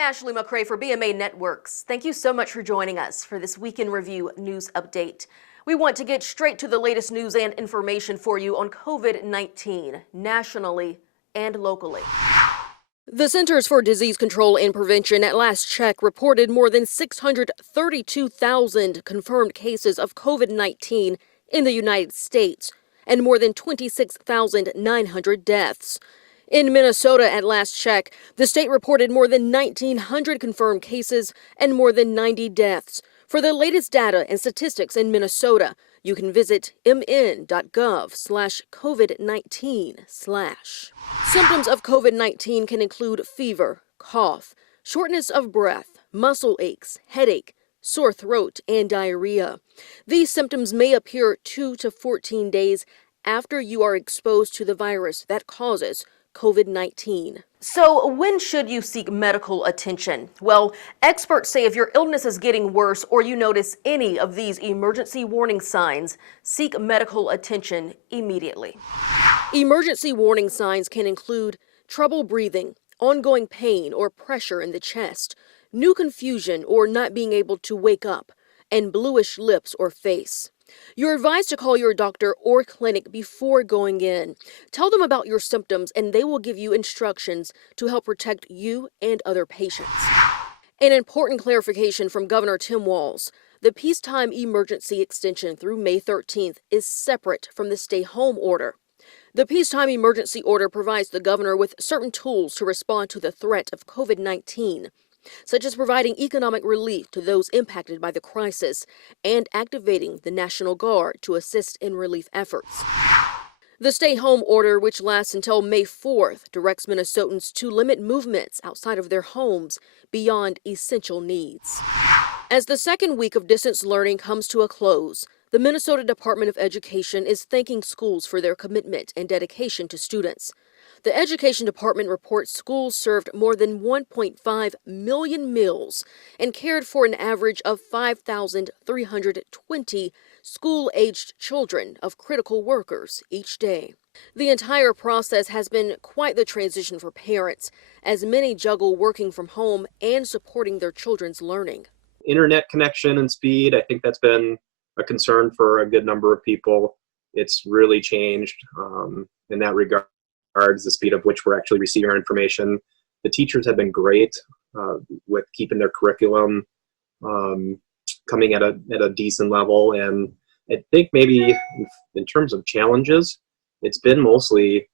I'm Ashley McCray for BMA Networks. Thank you so much for joining us for this Week in Review news update. We want to get straight to the latest news and information for you on COVID-19, nationally and locally. The Centers for Disease Control and Prevention at last check reported more than 632,000 confirmed cases of COVID-19 in the United States and more than 26,900 deaths. In Minnesota at last check, the state reported more than 1,900 confirmed cases and more than 90 deaths. For the latest data and statistics in Minnesota, you can visit mn.gov/COVID-19/. Symptoms of COVID-19 can include fever, cough, shortness of breath, muscle aches, headache, sore throat, and diarrhea. These symptoms may appear 2 to 14 days after you are exposed to the virus that causes COVID-19. So when should you seek medical attention? Well, experts say if your illness is getting worse or you notice any of these emergency warning signs, seek medical attention immediately. Emergency warning signs can include trouble breathing, ongoing pain or pressure in the chest, new confusion or not being able to wake up, and bluish lips or face. You're advised to call your doctor or clinic before going in. Tell them about your symptoms and they will give you instructions to help protect you and other patients. An important clarification from Governor Tim Walz. The peacetime emergency extension through May 13th is separate from the stay-home order. The peacetime emergency order provides the governor with certain tools to respond to the threat of COVID-19. Such as providing economic relief to those impacted by the crisis and activating the National Guard to assist in relief efforts. The stay-home order, which lasts until May 4th, directs Minnesotans to limit movements outside of their homes beyond essential needs. As the second week of distance learning comes to a close, the Minnesota Department of Education is thanking schools for their commitment and dedication to students. The Education Department reports schools served more than 1.5 million meals and cared for an average of 5,320 school-aged children of critical workers each day. The entire process has been quite the transition for parents, as many juggle working from home and supporting their children's learning. Internet connection and speed, I think that's been a concern for a good number of people. It's really changed in that regard. The speed of which we're actually receiving our information. The teachers have been great with keeping their curriculum coming at a decent level. And I think maybe in terms of challenges, it's been mostly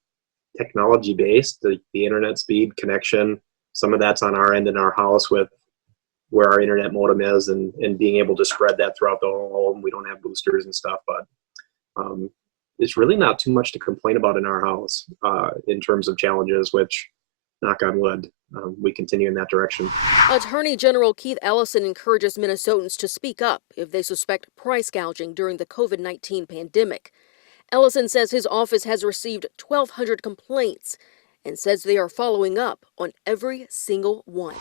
technology based, the internet speed connection. Some of that's on our end in our house with where our internet modem is and being able to spread that throughout the whole home. We don't have boosters and stuff, but it's really not too much to complain about in our house in terms of challenges, which, knock on wood, we continue in that direction. Attorney General Keith Ellison encourages Minnesotans to speak up if they suspect price gouging during the COVID-19 pandemic. Ellison says his office has received 1,200 complaints and says they are following up on every single one.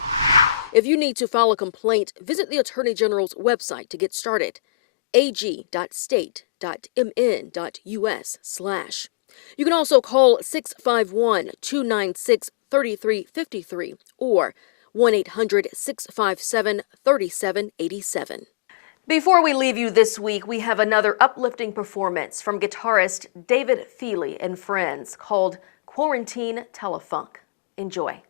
If you need to file a complaint, visit the Attorney General's website to get started. ag.state.mn.us/. You can also call 651-296-3353 or 1-800-657-3787. Before we leave you this week, we have another uplifting performance from guitarist David Feely and friends called Quarantine Telefunk. Enjoy.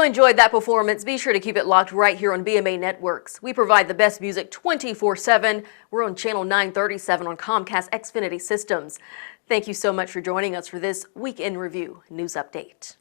you enjoyed that performance, be sure to keep it locked right here on BMA Networks. We provide the best music 24/7. We're on channel 937 on Comcast Xfinity systems. Thank you so much for joining us for this Week in Review news update.